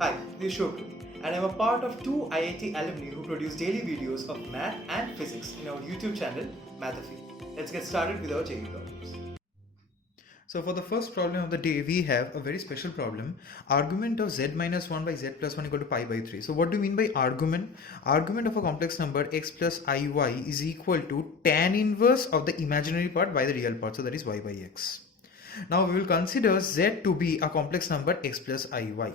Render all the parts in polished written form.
Hi, this is Shobhu, and I'm a part of two IIT alumni who produce daily videos of math and physics in our YouTube channel, Mathafi. Let's get started with our JEE problems. So for the first problem of the day, we have a very special problem. Argument of z minus 1 by z plus 1 equal to pi by 3. So what do you mean by argument? Argument of a complex number x plus iy is equal to tan inverse of the imaginary part by the real part. So that is y by x. Now we will consider z to be a complex number x plus iy.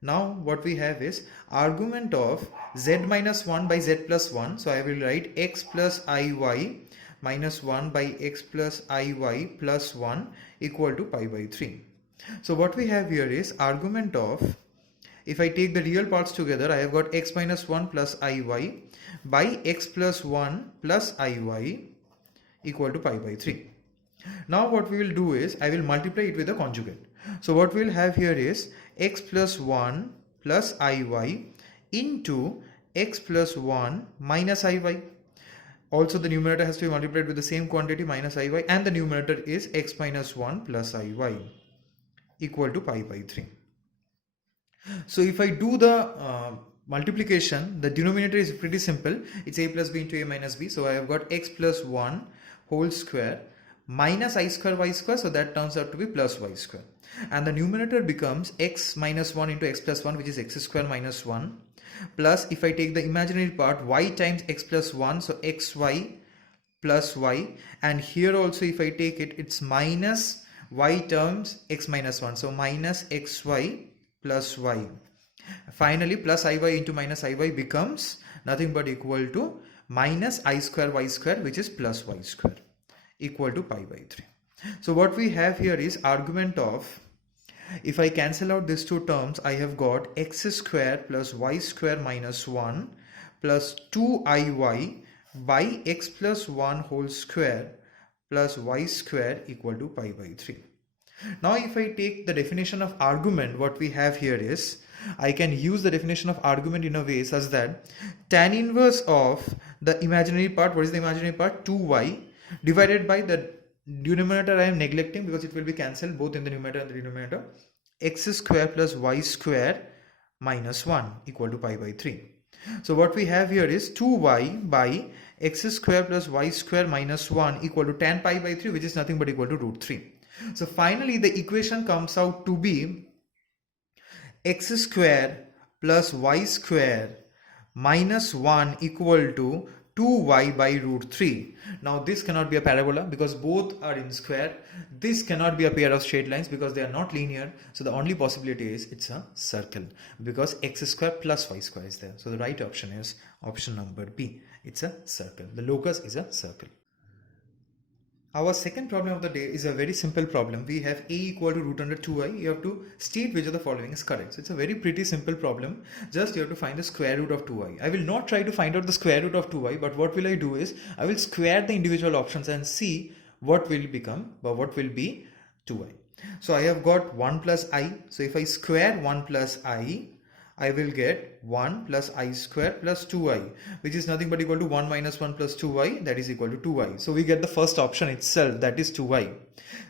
Now what we have is argument of z minus 1 by z plus 1. So I will write x plus iy minus 1 by x plus iy plus 1 equal to pi by 3. So what we have here is argument of, if I take the real parts together, I have got x minus 1 plus iy by x plus 1 plus iy equal to pi by 3. Now what we will do is I will multiply it with a conjugate. So what we will have here is x plus 1 plus iy into x plus 1 minus iy. Also the numerator has to be multiplied with the same quantity minus iy, and the numerator is x minus 1 plus iy equal to pi by 3. So if I do the multiplication, the denominator is pretty simple. It's a plus b into a minus b. So I have got x plus 1 whole square minus I square y square, so that turns out to be plus y square, and the numerator becomes x minus 1 into x plus 1, which is x square minus 1, plus if I take the imaginary part y times x plus 1, so xy plus y, and here also if I take it, it's minus y terms x minus 1, so minus xy plus y. Finally plus iy into minus iy becomes nothing but equal to minus I square y square, which is plus y square, equal to pi by 3. So what we have here is argument of, if I cancel out these two terms, I have got x square plus y square minus 1 plus 2iy by x plus 1 whole square plus y square equal to pi by 3. Now if I take the definition of argument, what we have here is, I can use the definition of argument in a way such that tan inverse of the imaginary part, what is the imaginary part? 2y divided by the denominator I am neglecting because it will be cancelled both in the numerator and the denominator, x square plus y square minus 1 equal to pi by 3. So what we have here is 2y by x square plus y square minus 1 equal to tan pi by 3, which is nothing but equal to root 3. So finally the equation comes out to be x square plus y square minus 1 equal to 2y by root 3. Now this cannot be a parabola because both are in square. This cannot be a pair of straight lines because they are not linear. So the only possibility is it's a circle because x square plus y square is there. So the right option is option number B. It's a circle. The locus is a circle. Our second problem of the day is a very simple problem. We have a equal to root under 2i. You have to state which of the following is correct. So it's a very pretty simple problem. Just you have to find the square root of 2i. I will not try to find out the square root of 2i, but what will I do is I will square the individual options and see what will become, or what will be 2i. So I have got 1 plus I. So if I square 1 plus I will get 1 plus I square plus 2i, which is nothing but equal to 1 minus 1 plus 2i, that is equal to 2i. So we get the first option itself, that is 2i.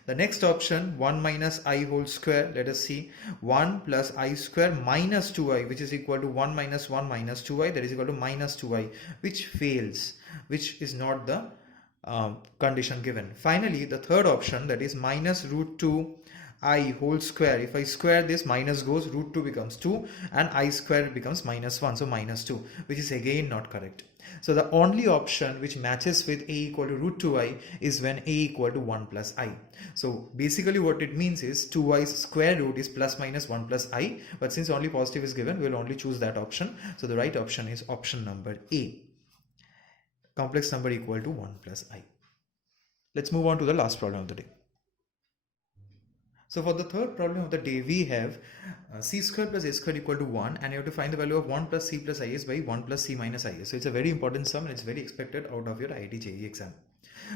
The next option, 1 minus I whole square, let us see, 1 plus I square minus 2i, which is equal to 1 minus 1 minus 2i, that is equal to minus 2i, which fails, which is not the condition given. Finally, the third option, that is minus root 2 I whole square. If I square this, minus goes, root 2 becomes 2 and I square becomes minus 1, so minus 2, which is again not correct. So the only option which matches with a equal to root 2i is when a equal to 1 plus I. So basically what it means is 2i's square root is plus minus 1 plus I, but since only positive is given, we will only choose that option. So the right option is option number A, complex number equal to 1 plus I. Let's move on to the last problem of the day. So for the third problem of the day, we have c square plus a square equal to 1, and you have to find the value of 1 plus c plus is by 1 plus c minus is. So it's a very important sum and it's very expected out of your IIT JEE exam.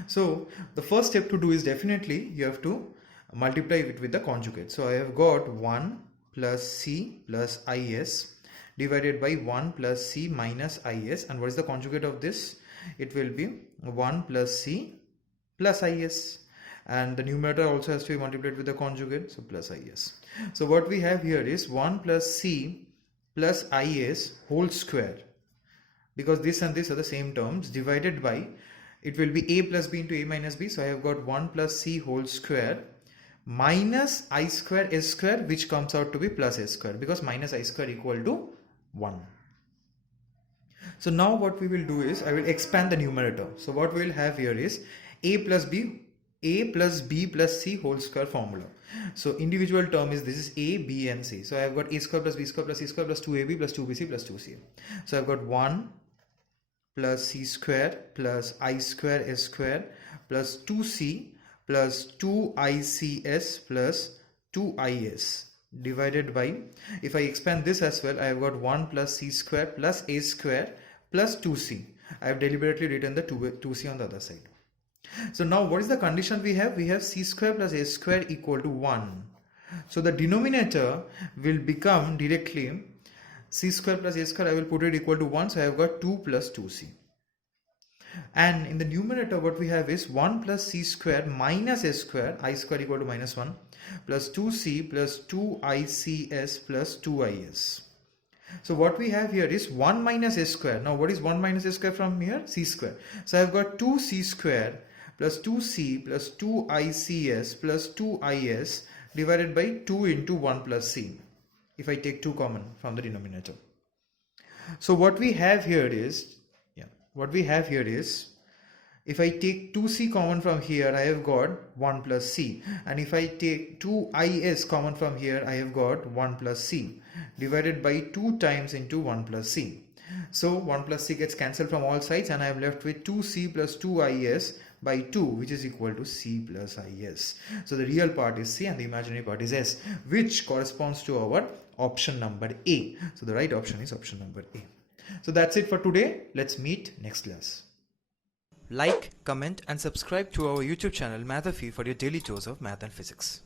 So the first step to do is definitely you have to multiply it with the conjugate. So I have got 1 plus c plus is divided by 1 plus c minus is, and what is the conjugate of this? It will be 1 plus c plus is. and the numerator also has to be multiplied with the conjugate, so plus is. So what we have here is 1 plus c plus is whole square, because this and this are the same terms, divided by, it will be a plus b into a minus b, so I have got 1 plus c whole square minus I square s square, which comes out to be plus s square, because minus I square equal to 1. So now what we will do is, I will expand the numerator. So what we will have here is a plus b plus c whole square formula. So individual term is, this is a, b and c. So I have got a square plus b square plus c square plus 2ab plus 2bc plus 2c. So I have got 1 plus c square plus I square s square plus 2c plus 2ics plus 2is divided by, if I expand this as well, I have got 1 plus c square plus a square plus 2c. I have deliberately written the 2c on the other side. So now what is the condition we have? We have c square plus a square equal to 1. So the denominator will become directly c square plus a square, I will put it equal to 1, so I have got 2 plus 2c. And in the numerator what we have is 1 plus c square minus s square, I square equal to minus 1, plus 2c plus 2ics plus 2is. So what we have here is 1 minus s square. Now what is 1 minus s square from here? C square. So I have got 2c square plus 2c plus 2ics plus 2is divided by 2 into 1 plus c, if I take 2 common from the denominator. So what we have here is, if I take 2c common from here, I have got 1 plus c, and if I take 2is common from here, I have got 1 plus c divided by 2 times into 1 plus c. So 1 plus c gets cancelled from all sides, and I am left with 2c plus 2is by 2, which is equal to c plus is. So the real part is c and the imaginary part is s, which corresponds to our option number A. So the right option is option number A. So that's it for today. Let's meet next class. Like, comment and subscribe to our YouTube channel Mathafi for your daily dose of math and physics.